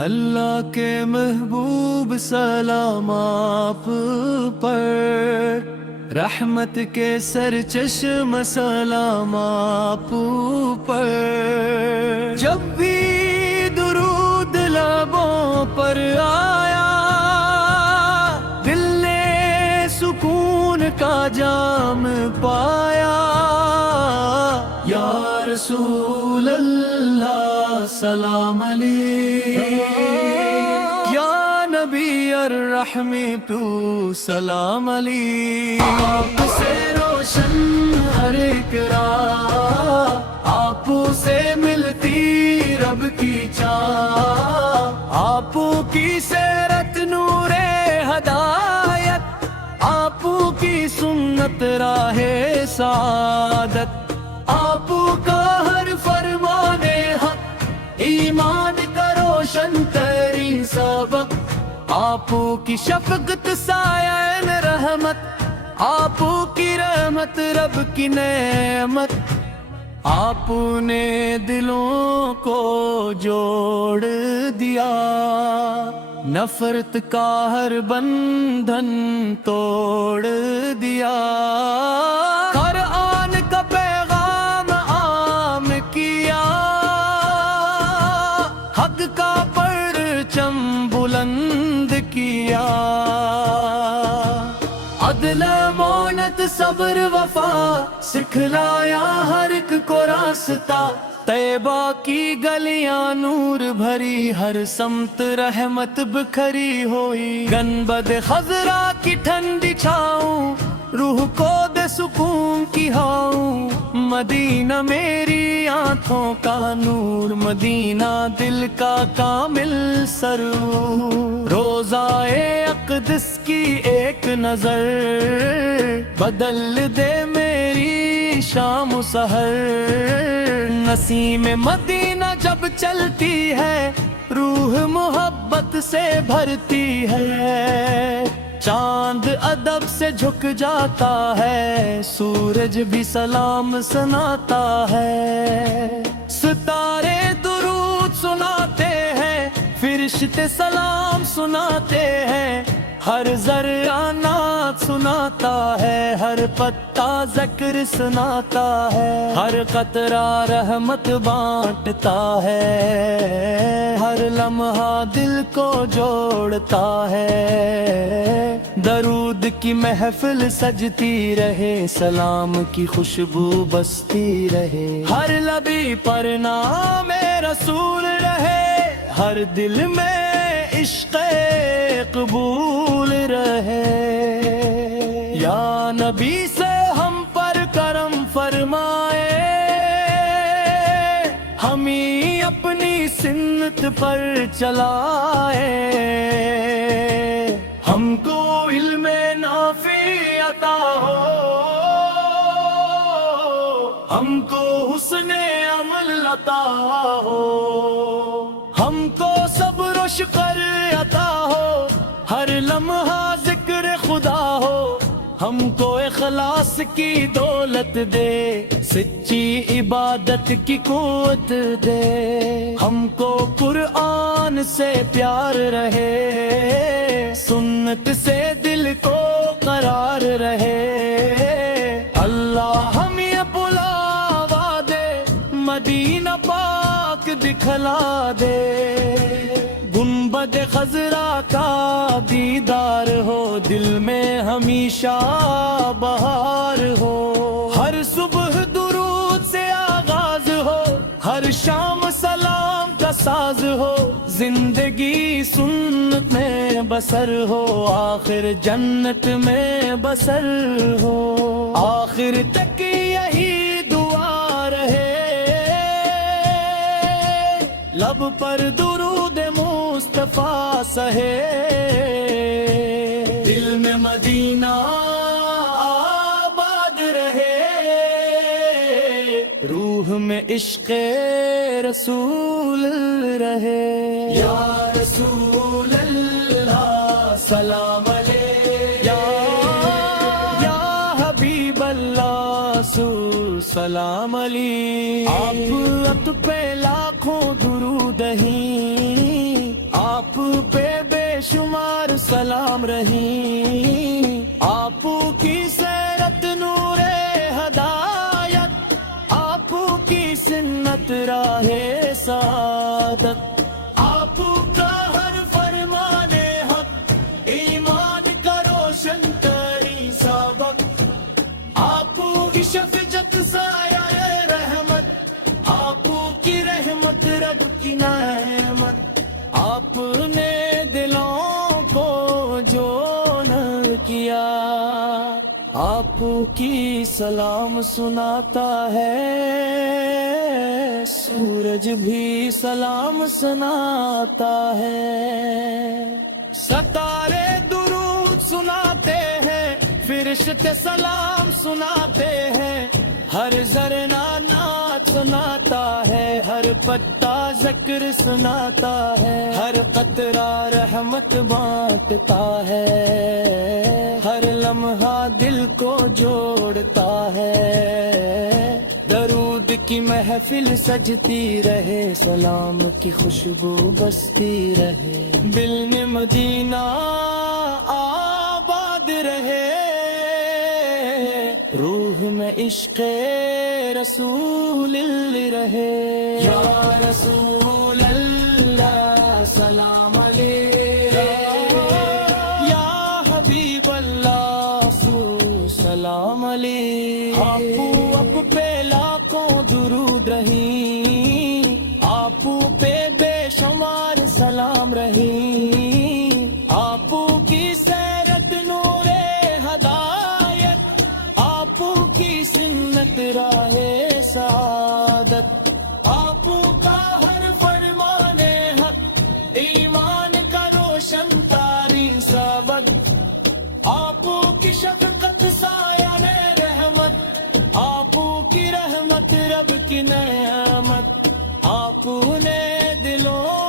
اللہ کے محبوب سلام آپ پر، رحمت کے سر چشم سلام آپ پر۔ جب بھی درود لبوں پر آیا، دل نے سکون کا جام پایا۔ یا رسول اللہ سلام علیک، یا نبی الرحمت تو سلام علیک۔ آپ سے روشن ہر ایک راہ، آپ سے ملتی رب کی چاہ۔ آپ کی سیرت نور ہدایت، آپ کی سنت راہ سعادت۔ آپ کا ہر فرمان حق، ایمان کا روشن ترین سبق۔ آپ کی شفقت سایہ رحمت، آپ کی رحمت رب کی نعمت۔ آپ نے دلوں کو جوڑ دیا، نفرت کا ہر بندھن توڑ دیا۔ قرآن کا پیغام عام کیا، حق کا پرچم بلند کیا۔ عدل مونت صبر وفا سکھلایا ہر ایک کو راستہ۔ طیبہ کی گلیاں نور بھری، ہر سمت رحمت بکھری ہوئی۔ گنبد خضرا کی ٹھنڈی چھاؤں، روح کو دے سکون کی ہاؤں۔ مدینہ میری آنکھوں کا نور، مدینہ دل کا کامل سرور۔ روضائے اقدس کی ایک نظر، بدل دے میری شام و سحر۔ نسیم مدینہ جب چلتی ہے، روح محبت سے بھرتی ہے۔ چاند ادب سے جھک جاتا ہے، سورج بھی سلام سناتا ہے۔ ستارے درود سناتے ہیں، فرشتے سلام سناتے ہیں۔ ہر ذرہ نعت سناتا ہے، ہر پتا ذکر سناتا ہے۔ ہر قطرہ رحمت بانٹتا ہے، ہر لمحہ دل کو جوڑتا ہے۔ درود کی محفل سجتی رہے، سلام کی خوشبو بستی رہے۔ ہر لبی پر نام رسول رہے، ہر دل میں عشق قبول رہے۔ یا نبی سے ہم پر کرم فرمائے، ہمیں اپنی سنت پر چلائے۔ ہم کو علم نافع عطا ہو، ہم کو حسن عمل عطا ہو۔ ہم کو صبر و شکر عطا ہو، ہر لمحہ ذکر خدا ہو۔ ہم کو اخلاص کی دولت دے، سچی عبادت کی قوت دے۔ ہم کو قرآن سے پیار رہے، سنت سے دل کو قرار رہے۔ اللہ ہمیں بلاوا دے، مدینہ پاک دکھلا دے۔ گنبد خضرا کا دیدار ہو، دل میں ہمیشہ بہار ہو۔ ہر صبح درود سے آغاز ہو، ہر شام سلام کا ساز ہو۔ زندگی سنت میں بسر ہو، آخر جنت میں بسر ہو۔ آخر تک یہی دعا رہے، لب پر درود مصطفیٰ سہے۔ دل میں مدینہ آباد رہے، روح میں عشق رسول رہے۔ یا رسول اللہ سلام علیک، یا حبیب اللہ سلام علیک۔ آپ پہ لاکھوں درود دہی آپ پہ بے شمار سلام رہی آپ کی سیرت نور ہدایت آپ کی سنت راہ سعادت آپ کا ہر فرمان حق ایمان کا روشن تری سبق آپ کی شفقت سایہ رحمت آپ کی رحمت رب کی نعمت آپ نے دلوں کو جو نر کیا آپ کی سلام سناتا ہے سورج بھی سلام سناتا ہے ستارے درود سناتے ہیں فرشتے سلام سناتے ہیں ہر ذرہ نعت سناتا ہے ہر پتا ذکر سناتا ہے ہر قطرہ رحمت بانٹتا ہے ہر لمحہ دل کو جوڑتا ہے درود کی محفل سجتی رہے سلام کی خوشبو بستی رہے دل میں مدینہ آباد رہے روح میں عشق رسول رہے یا رسول اللہ سلام علیہ یا حبیب اللہ سلام علیہ آپ پہ لاکھوں درود رہی آپ پہ بے شمار سلام رہی آپ کی سیرت نور ہدایت آپ کی سنت راہ سعادت آپ کا ہر فرمان حق ایمان کا روشن تاری سبق آپ کی شفقت سایہ رحمت آپ کی رحمت رب کی نعمت آپ نے دلوں